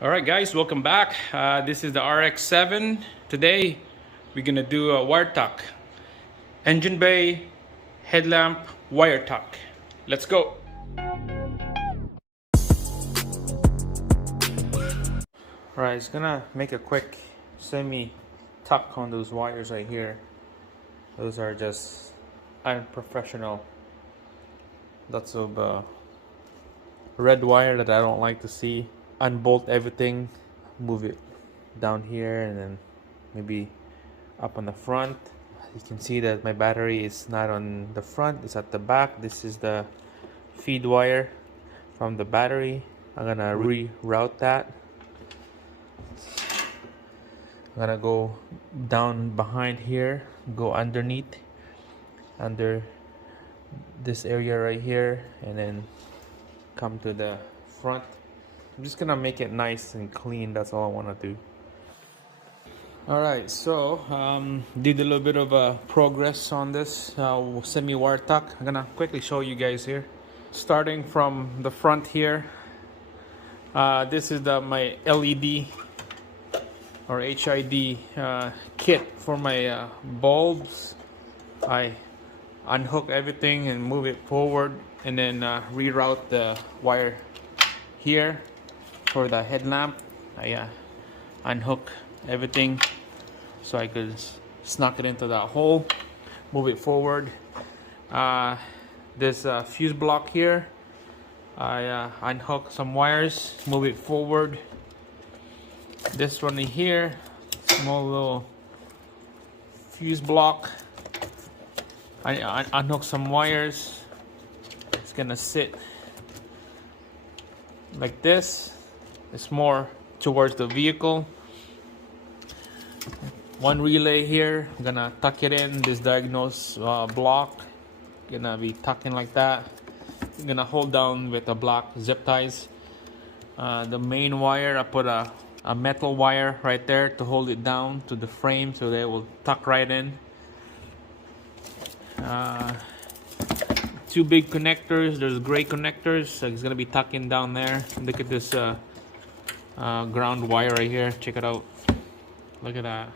Alright guys, welcome back. This is the RX-7. Today we're gonna do a wire tuck. Engine bay, headlamp, wire tuck. Let's go. Alright, it's gonna make a quick semi tuck on those wires right here. Those are just unprofessional. Lots of red wire that I don't like to see. Unbolt everything, move it down here, and then maybe up on the front. You can see that my battery is not on the front, it's at the back. This is the feed wire from the battery. I'm gonna reroute that. I'm gonna go down behind here, go underneath, under this area right here, and then come to the front. I'm just gonna make it nice and clean. That's all I want to do. Alright, so did a little bit of progress on this semi wire tuck. I'm gonna quickly show you guys here. Starting from the front here, this is my LED or HID kit for my bulbs. I unhook everything and move it forward, and then reroute the wire here for the headlamp. I unhook everything so I could snug it into that hole, move it forward. This fuse block here, I unhook some wires, move it forward. This one in here, small little fuse block, I unhook some wires. It's gonna sit like this. It's more towards the vehicle. One relay here, I'm gonna tuck it in. This diagnose block, gonna be tucking like that. I'm gonna hold down with the block zip ties. The main wire, I put a metal wire right there to hold it down to the frame so they will tuck right in. Two big connectors, there's gray connectors, so it's gonna be tucking down there. Look at this ground wire right here, check it out. Look at that,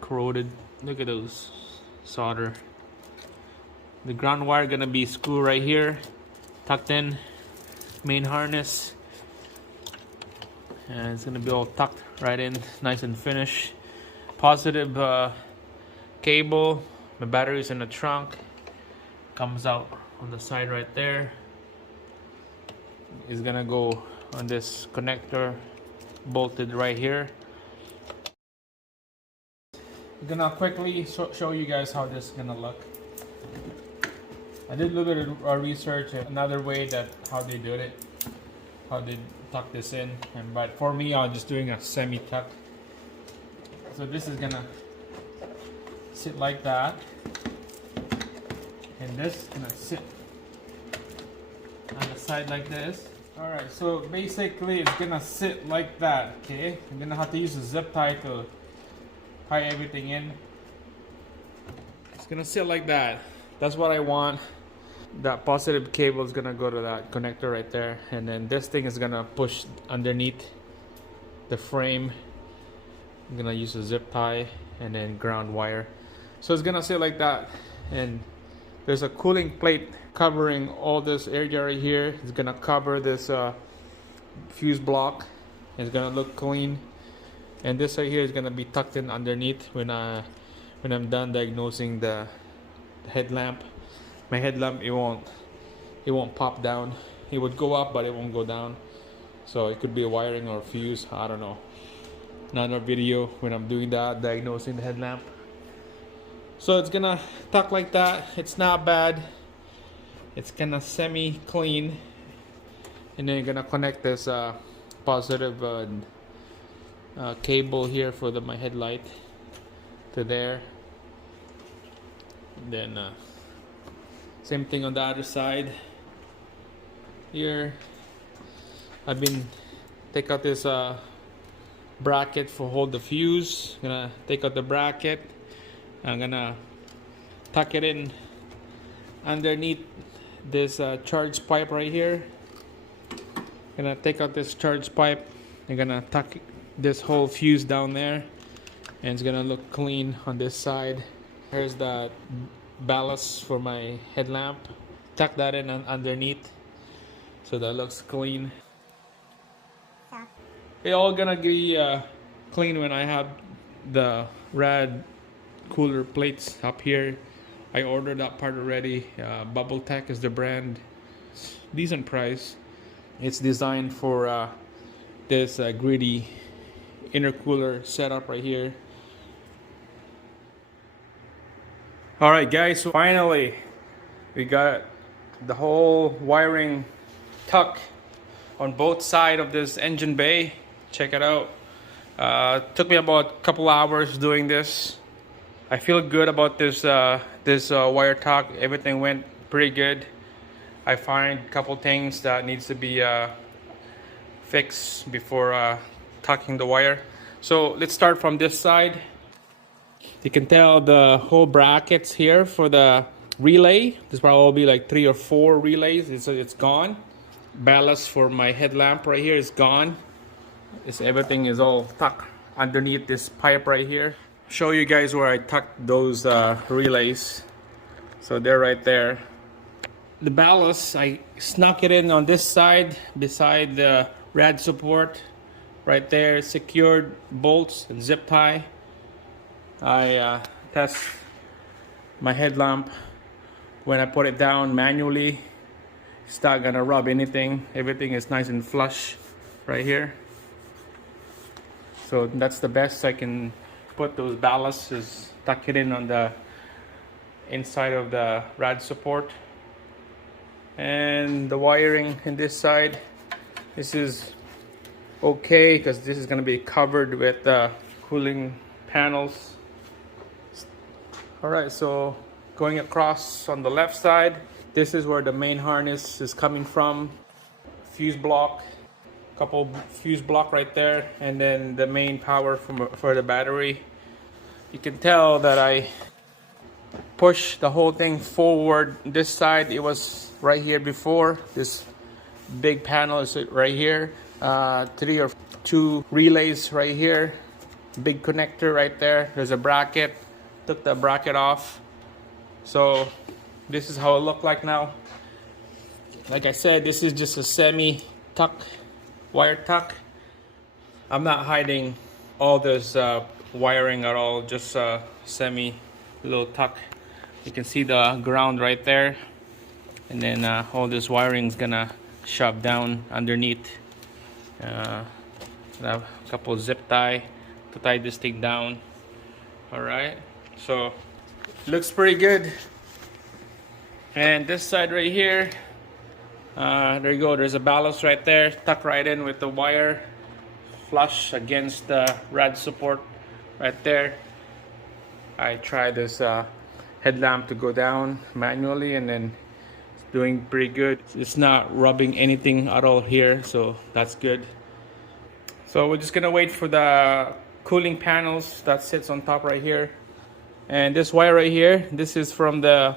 corroded. Look at those solder. The ground wire gonna be screwed right here, tucked in, main harness, and it's gonna be all tucked right in, nice and finished. Positive cable, my battery's in the trunk, comes out on the side right there. It's gonna go on this connector bolted right here. I'm gonna quickly show you guys how this is gonna look. I did a little bit of research, another way that how they did it, how they tuck this in, but for me I'm just doing a semi tuck. So this is gonna sit like that, and this is gonna sit on the side like this. Alright, so basically it's gonna sit like that, okay? I'm gonna have to use a zip tie to tie everything in. It's gonna sit like that. That's what I want. That positive cable is gonna go to that connector right there, and then this thing is gonna push underneath the frame. I'm gonna use a zip tie and then ground wire. So it's gonna sit like that, and there's a cooling plate covering all this area right here. It's gonna cover this fuse block. It's gonna look clean, and this right here is gonna be tucked in underneath when I'm done diagnosing the headlamp. My headlamp, it won't pop down. It would go up, but it won't go down. So it could be a wiring or a fuse, I don't know. Another video when I'm doing that, diagnosing the headlamp. So it's gonna tuck like that. It's not bad. It's kinda semi clean, and then you're gonna connect this positive cable here for my headlight to there. And then same thing on the other side. Here, I've been take out this bracket for hold the fuse. Gonna take out the bracket. I'm gonna tuck it in underneath this charge pipe right here. Gonna take out this charge pipe, I'm gonna tuck this whole fuse down there, and it's gonna look clean on this side. Here's the ballast for my headlamp. Tuck that in underneath so that looks clean. It's all gonna be clean when I have the rad cooler plates up here. I ordered that part already. Bubble Tech is the brand. Decent price. It's designed for this gritty intercooler setup right here. All right, guys, so finally we got the whole wiring tuck on both sides of this engine bay. Check it out. Took me about a couple hours doing this. I feel good about this wire tuck. Everything went pretty good. I find a couple things that needs to be fixed before tucking the wire. So let's start from this side. You can tell the whole brackets here for the relay. This probably be like 3 or 4 relays. It's gone. Ballast for my headlamp right here is gone. Everything is all tucked underneath this pipe right here. Show you guys where I tucked those relays. So they're right there. The ballast, I snuck it in on this side beside the rad support right there. Secured bolts and zip tie. I test my headlamp. When I put it down manually, it's not gonna rub anything. Everything is nice and flush right here. So that's the best I can put those ballasts, is tuck it in on the inside of the rad support. And the wiring in this side, this is okay because this is going to be covered with cooling panels. Alright, so going across on the left side, this is where the main harness is coming from. Fuse block, couple fuse block right there, and then the main power for the battery. You can tell that I push the whole thing forward. This side, it was right here before. This big panel is right here. 3 or 2 relays right here. Big connector right there. There's a bracket. Took the bracket off. So this is how it look like now. Like I said, this is just a semi tuck, wire tuck. I'm not hiding all this wiring at all, just a semi little tuck. You can see the ground right there, and then all this wiring is gonna shove down underneath. A couple zip tie to tie this thing down. All right, so looks pretty good. And this side right here, there you go, there's a ballast right there, tuck right in with the wire, flush against the rad support right there. I tried this headlamp to go down manually, and then it's doing pretty good. It's not rubbing anything at all here, so that's good. So we're just gonna wait for the cooling panels that sits on top right here. And this wire right here, this is from the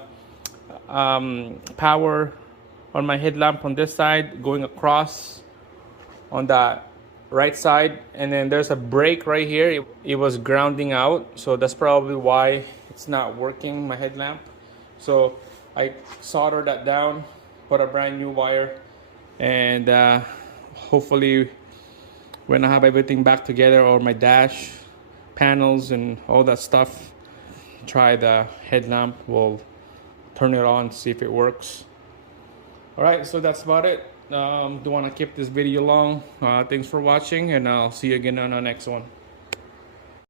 power on my headlamp on this side, going across on the right side, and then there's a break right here. It was grounding out, so that's probably why it's not working, my headlamp. So I soldered that down, put a brand new wire, and hopefully when I have everything back together, or my dash panels and all that stuff, try the headlamp. We'll turn it on, see if it works. All right, so that's about it. Don't want to keep this video long. Thanks for watching, and I'll see you again on the next one.